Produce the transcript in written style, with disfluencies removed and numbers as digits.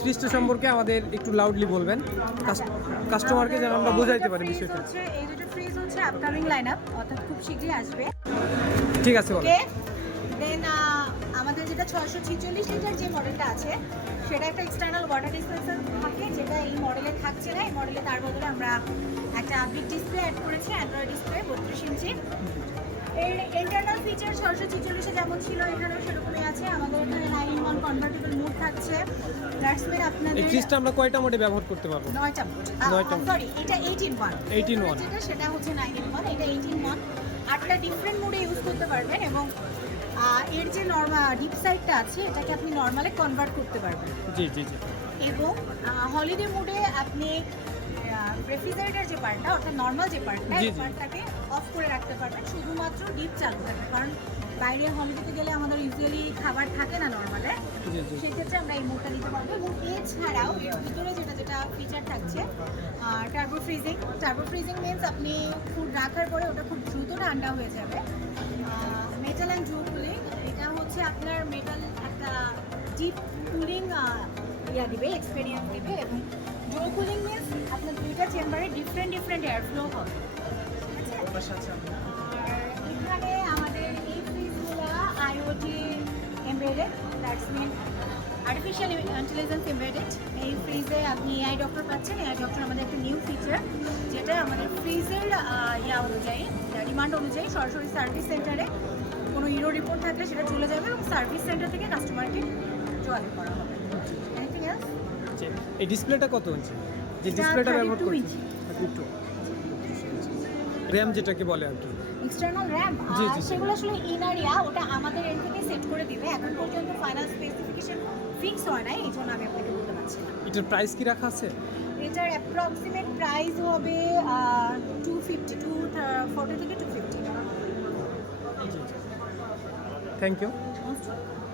ফ্রিজটা সম্পর্কে আমাদের একটু লাউডলি বলবেন, কাস্টমারকে যেন আমরা বোঝাইতে পারি বিষয়টা। এই দুটো ফ্রিজ হচ্ছে আপকামিং লাইনআপ, অর্থাৎ খুব শীঘ্রই আসবে। ঠিক আছে, বলো। ওকে, দেন আমাদের যেটা 646 লিটার যে মডেলটা আছে সেটা একটা এক্সটার্নাল ওয়াটার ডিসপেন্সার থাকে, যেটা এই মডেলে থাকছে না। এই মডেলে তার বদলে আমরা একটা বিগ ডিসপ্লে অ্যাড করেছি, অ্যান্ড্রয়েড ডিসপ্লে 32 ইঞ্চি। এর ইন্টারনাল ফিচার 646-এ যেমন ছিল এখানেও সেরকমই আছে। আমাদের এখানে 9-in-1 কনভার্টেবল মোড থাকছে। দ্যাটস মিন আপনাদের এই ফ্রিজটা আমরা কয়টা মোডে ব্যবহার করতে পারবো? 9টা মোড। 9টা সরি, এটা 8-in-1। 8-in-1 যেটা সেটা হচ্ছে 9-in-1, এটা 8-in-1। 8টা ডিফারেন্ট মোডে ইউজ করতে পারবেন এবং এর যে নরমাল ডিপ সাইডটা আছে এটাকে আপনি নরমালে কনভার্ট করতে পারবেন। জি জি জি। এবং হলিডে মোডে আপনি রেফ্রিজারেটর যে পার্টটা, অর্থাৎ নর্মাল যে পার্টটা, জি, এই জি। পার্টটাকে অফ করে রাখতে পারবেন, শুধুমাত্র ডিপ চালু থাকবে। কারণ বাইরে হলিডেতে গেলে আমাদের ইউজুয়ালি খাবার থাকে না নর্মালে, জি, জি। সেক্ষেত্রে আমরা এই মোডটা দিতে পারবো। এবং এছাড়াও এর ভিতরে যেটা ফিচার থাকছে turbo freezing. Turbo freezing means আপনি ফুড রাখার পরে ওটা খুব দ্রুত ঠান্ডা হয়ে যাবে। মেটাল অ্যান্ড জো কুলিং, এটা হচ্ছে আপনার মেটাল একটা ডিপ কুলিং দিবে, এক্সপেরিয়েন্স দিবে। এবং জো কুলিং মিনস আপনার দুইটা চেম্বারে ডিফারেন্ট এয়ার ফ্লো হবে, ঠিক আছে? আর এখানে আমাদের এই ফ্রিজগুলো IoT embedded, that's mean artificial intelligence embedded. এই ফ্রিজে আপনি এআই ডক্টর পাচ্ছেন। এআই ডক্টর আমাদের একটা নিউ ফিচার, যেটা আমাদের ফ্রিজের অনুযায়ী, ডিমান্ড অনুযায়ী সরাসরি সার্ভিস সেন্টারে কোনো ইরো রিপোর্ট থাকলে সেটা চলে যাবে এবং সার্ভিস সেন্টার থেকে কাস্টমারকে যোগাযোগ করা হবে। Anything else? জি। এই ডিসপ্লেটা কত ইঞ্চি? যে এটা ডিসপ্লেটা ব্যবহার 32 করছি ইঞ্চি। 32 র্যাম যেটাকে বলে আর কি। এক্সটার্নাল র্যাম জি, জি, জি। সেগুলো আসলে ইনারিয়া, ওটা আমাদের এন্ড থেকে সেট করে দিবে। এখন পর্যন্ত ফাইনাল স্পেসিফিকেশন ফিক্স হয় নাই, এই জন্য আমি আপনাকে বলতে পারছি না। এটার প্রাইস কি রাখা আছে? এটার অ্যাপ্রক্সিমেট প্রাইস হবে 250, 240 থেকে 250। Thank you. Most welcome.